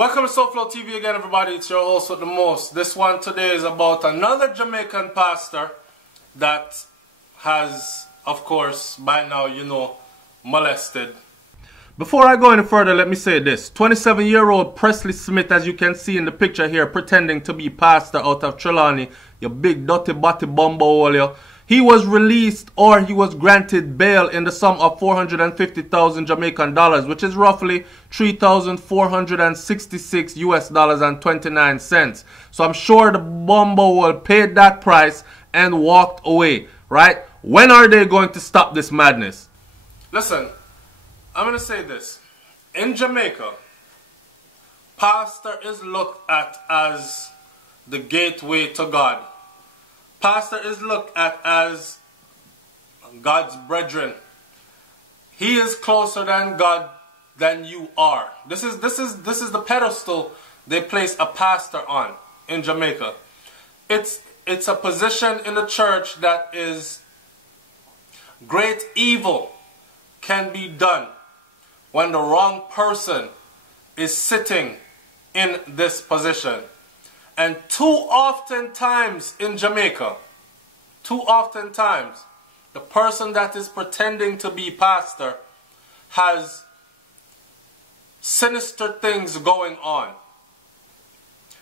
Welcome to SouFLoTV again, everybody. It's your host with the most. This one today is about another Jamaican pastor that has, of course, by now, you know, molested. Before I go any further, let me say this. 27-year-old Presley Smith, as you can see in the picture here, pretending to be pastor out of Trelawney, you big dirty body bumbo hole, you. He was released, or he was granted bail in the sum of 450,000 Jamaican dollars, which is roughly 3,466 US dollars and 29 cents. So I'm sure the bumbo will pay that price and walked away, right? When are they going to stop this madness? Listen, I'm going to say this. In Jamaica, pastor is looked at as the gateway to God. Pastor is looked at as God's brethren. He is closer than God than you are. This is the pedestal they place a pastor on in Jamaica. It's a position in the church that is great evil can be done when the wrong person is sitting in this position. And too often times in Jamaica, the person that is pretending to be pastor has sinister things going on.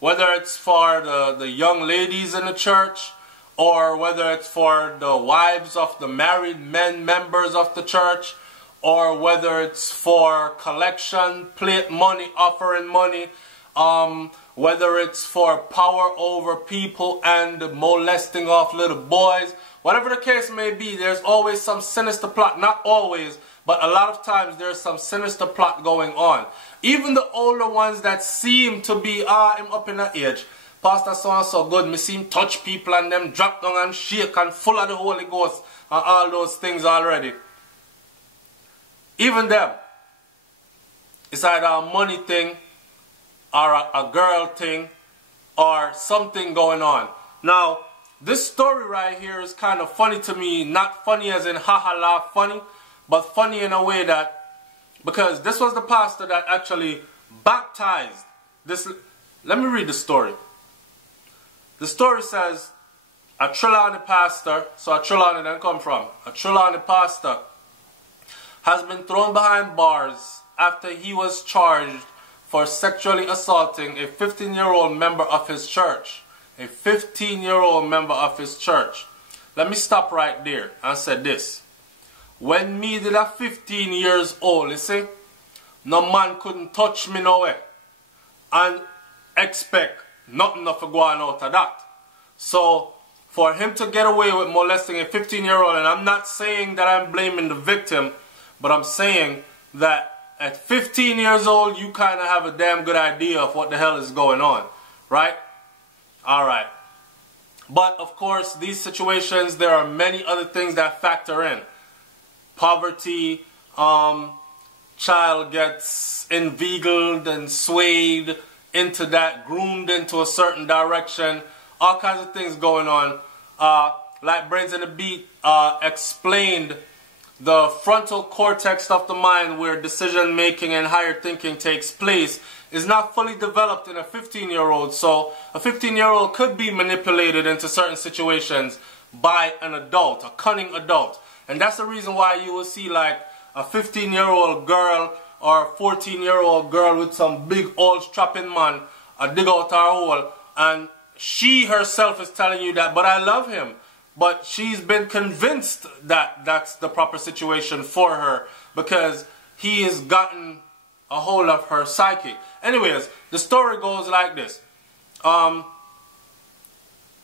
Whether it's for the young ladies in the church, or whether it's for the wives of the married men members of the church, or whether it's for collection, plate money, offering money, whether it's for power over people and molesting of little boys, whatever the case may be, there's always some sinister plot. Not always, but a lot of times there's some sinister plot going on. Even the older ones that seem to be, I'm up in that age, Pastor so-and-so good, me see him touch people and them drop down and shake and full of the Holy Ghost and all those things already. Even them, it's either a money thing, or a girl thing, or something going on. Now, this story right here is kind of funny to me. Not funny as in haha laugh funny, but funny in a way that, because this was the pastor that actually baptized this. Let me read the story. The story says, a Trelawney pastor, so a Trelawney didn't come from, a Trelawney pastor has been thrown behind bars after he was charged for sexually assaulting a 15-year-old member of his church. A 15-year-old member of his church. Let me stop right there and say this. When me did a 15 years old, you see, no man couldn't touch me no way. And expect nothing to go on out of that. So, for him to get away with molesting a 15-year-old, and I'm not saying that I'm blaming the victim, but I'm saying that at 15 years old, you kind of have a damn good idea of what the hell is going on, right? Alright. But, of course, these situations, there are many other things that factor in. Poverty, child gets inveigled and swayed into that, groomed into a certain direction, all kinds of things going on. Like Brains in the Beat explained, the frontal cortex of the mind, where decision making and higher thinking takes place, is not fully developed in a 15-year-old. So a 15-year-old could be manipulated into certain situations by an adult, a cunning adult. And that's the reason why you will see like a 15-year-old girl or a 14-year-old girl with some big old strapping man dig out her hole, and she herself is telling you that, but I love him. But she's been convinced that that's the proper situation for her because he has gotten a hold of her psyche. Anyways, the story goes like this.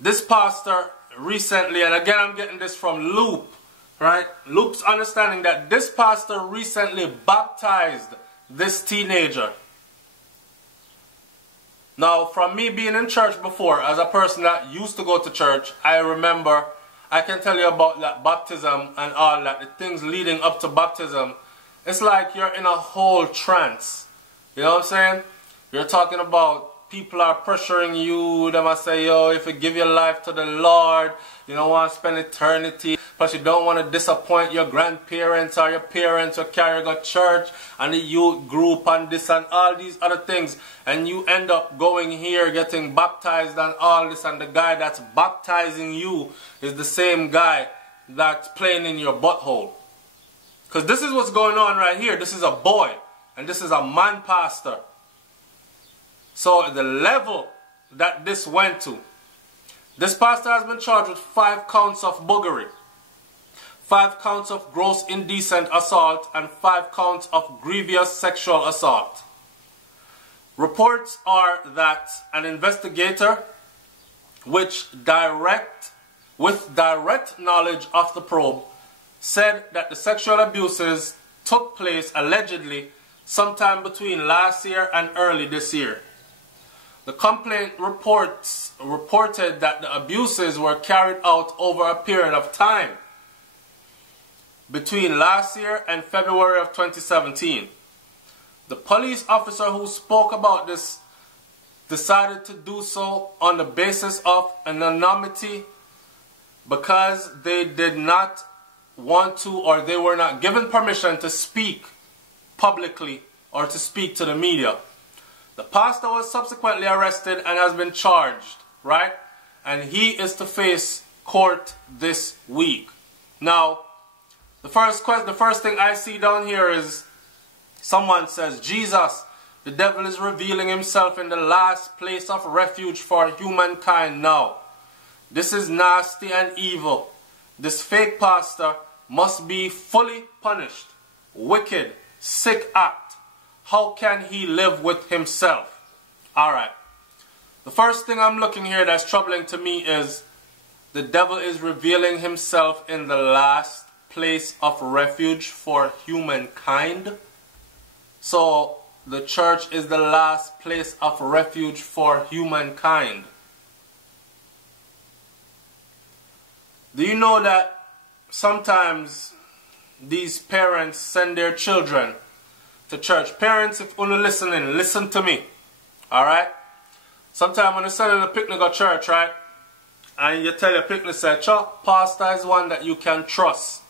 This pastor recently, and again I'm getting this from Luke, right? Luke's understanding that this pastor recently baptized this teenager. Now, from me being in church before, as a person that used to go to church, I remember, I can tell you about that baptism and all that, the things leading up to baptism. It's like you're in a whole trance. You know what I'm saying? You're talking about people are pressuring you. They must say, yo, if you give your life to the Lord, you don't want to spend eternity. Plus you don't want to disappoint your grandparents or your parents or carry go church and the youth group and this and all these other things. And you end up going here getting baptized and all this, and the guy that's baptizing you is the same guy that's playing in your butthole. Because this is what's going on right here. This is a boy and this is a man pastor. So the level that this went to. This pastor has been charged with 5 counts of buggery, 5 counts of gross indecent assault, and 5 counts of grievous sexual assault. Reports are that an investigator with direct knowledge of the probe said that the sexual abuses took place allegedly sometime between last year and early this year. The complaint reported that the abuses were carried out over a period of time between last year and February of 2017. The police officer who spoke about this decided to do so on the basis of anonymity because they did not want to, or they were not given permission to speak publicly or to speak to the media. The pastor was subsequently arrested and has been charged, right? And he is to face court this week. Now, the first thing I see down here is someone says, Jesus, the devil is revealing himself in the last place of refuge for humankind now. This is nasty and evil. This fake pastor must be fully punished. Wicked, sick act. How can he live with himself? Alright. The first thing I'm looking here that's troubling to me is the devil is revealing himself in the last place of refuge for humankind. So the church is the last place of refuge for humankind. Do you know that sometimes these parents send their children to church? Parents, if you're listening, listen to me. Alright? Sometimes when you're sending a picnic to church, right? And you tell your picnic, say, Chuck, pastor is one that you can trust.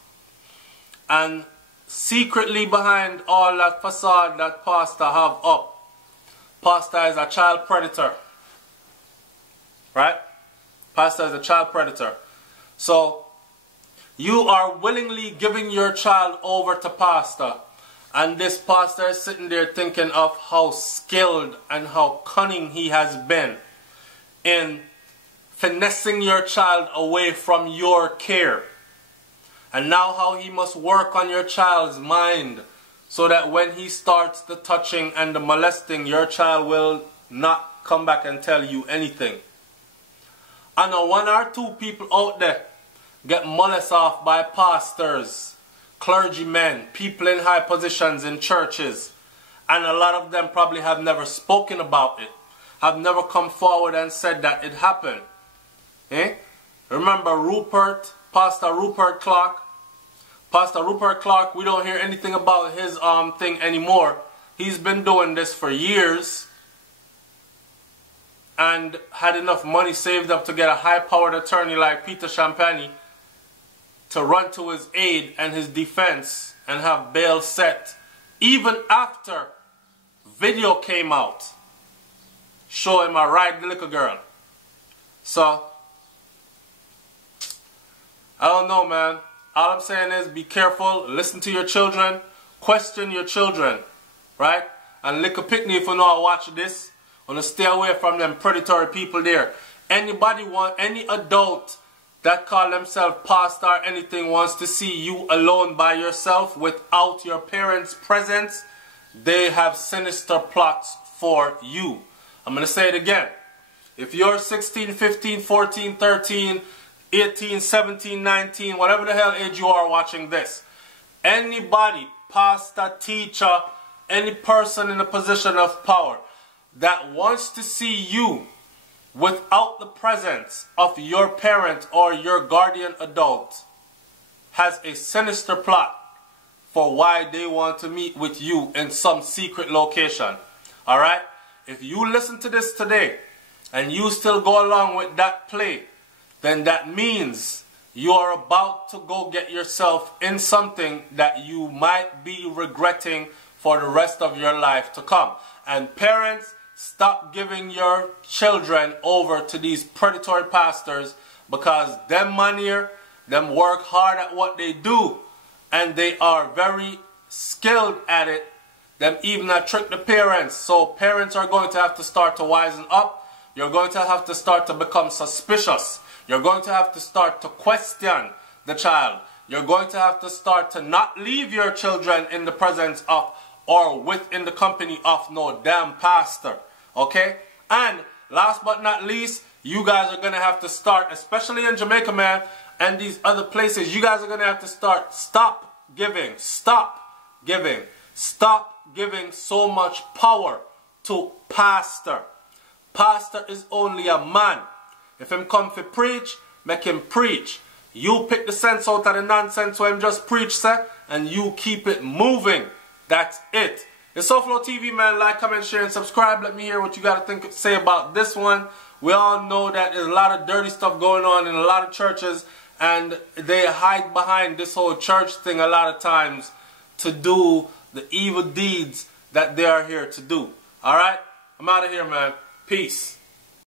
And secretly behind all that facade that pastor have up, pastor is a child predator. Right? Pastor is a child predator. So, you are willingly giving your child over to pastor. And this pastor is sitting there thinking of how skilled and how cunning he has been in finessing your child away from your care. And now how he must work on your child's mind so that when he starts the touching and the molesting, your child will not come back and tell you anything. I know 1 or 2 people out there get molested off by pastors, clergymen, people in high positions in churches, and a lot of them probably have never spoken about it, have never come forward and said that it happened. Remember Pastor Rupert Clark? Pastor Rupert Clark, we don't hear anything about his thing anymore. He's been doing this for years and had enough money saved up to get a high-powered attorney like Peter Champagne to run to his aid and his defense and have bail set, even after video came out showing him I ride the little girl. So, I don't know, man. All I'm saying is be careful, listen to your children, question your children, right? And lick a picnic if you know I watch this. Want to stay away from them predatory people there. Any adult that call themselves pastor or anything wants to see you alone by yourself without your parents' presence, they have sinister plots for you. I'm going to say it again. If you're 16, 15, 14, 13, 18, 17, 19, whatever the hell age you are watching this, anybody, pastor, teacher, any person in a position of power that wants to see you without the presence of your parent or your guardian adult has a sinister plot for why they want to meet with you in some secret location. Alright? If you listen to this today and you still go along with that play, then that means you are about to go get yourself in something that you might be regretting for the rest of your life to come. And parents, stop giving your children over to these predatory pastors, because them man here, them work hard at what they do, and they are very skilled at it. Them even trick the parents. So parents are going to have to start to wisen up. You're going to have to start to become suspicious. You're going to have to start to question the child. You're going to have to start to not leave your children in the presence of or within the company of no damn pastor. Okay? And last but not least, you guys are going to have to start, especially in Jamaica, man, and these other places, you guys are going to have to stop giving so much power to pastor. Pastor is only a man. If him come to preach, make him preach. You pick the sense out of the nonsense where him just preach, sir, and you keep it moving. That's it. It's SouFLoTV, man. Like, comment, share, and subscribe. Let me hear what you got to say about this one. We all know that there's a lot of dirty stuff going on in a lot of churches, and they hide behind this whole church thing a lot of times to do the evil deeds that they are here to do. Alright? I'm out of here, man. Peace.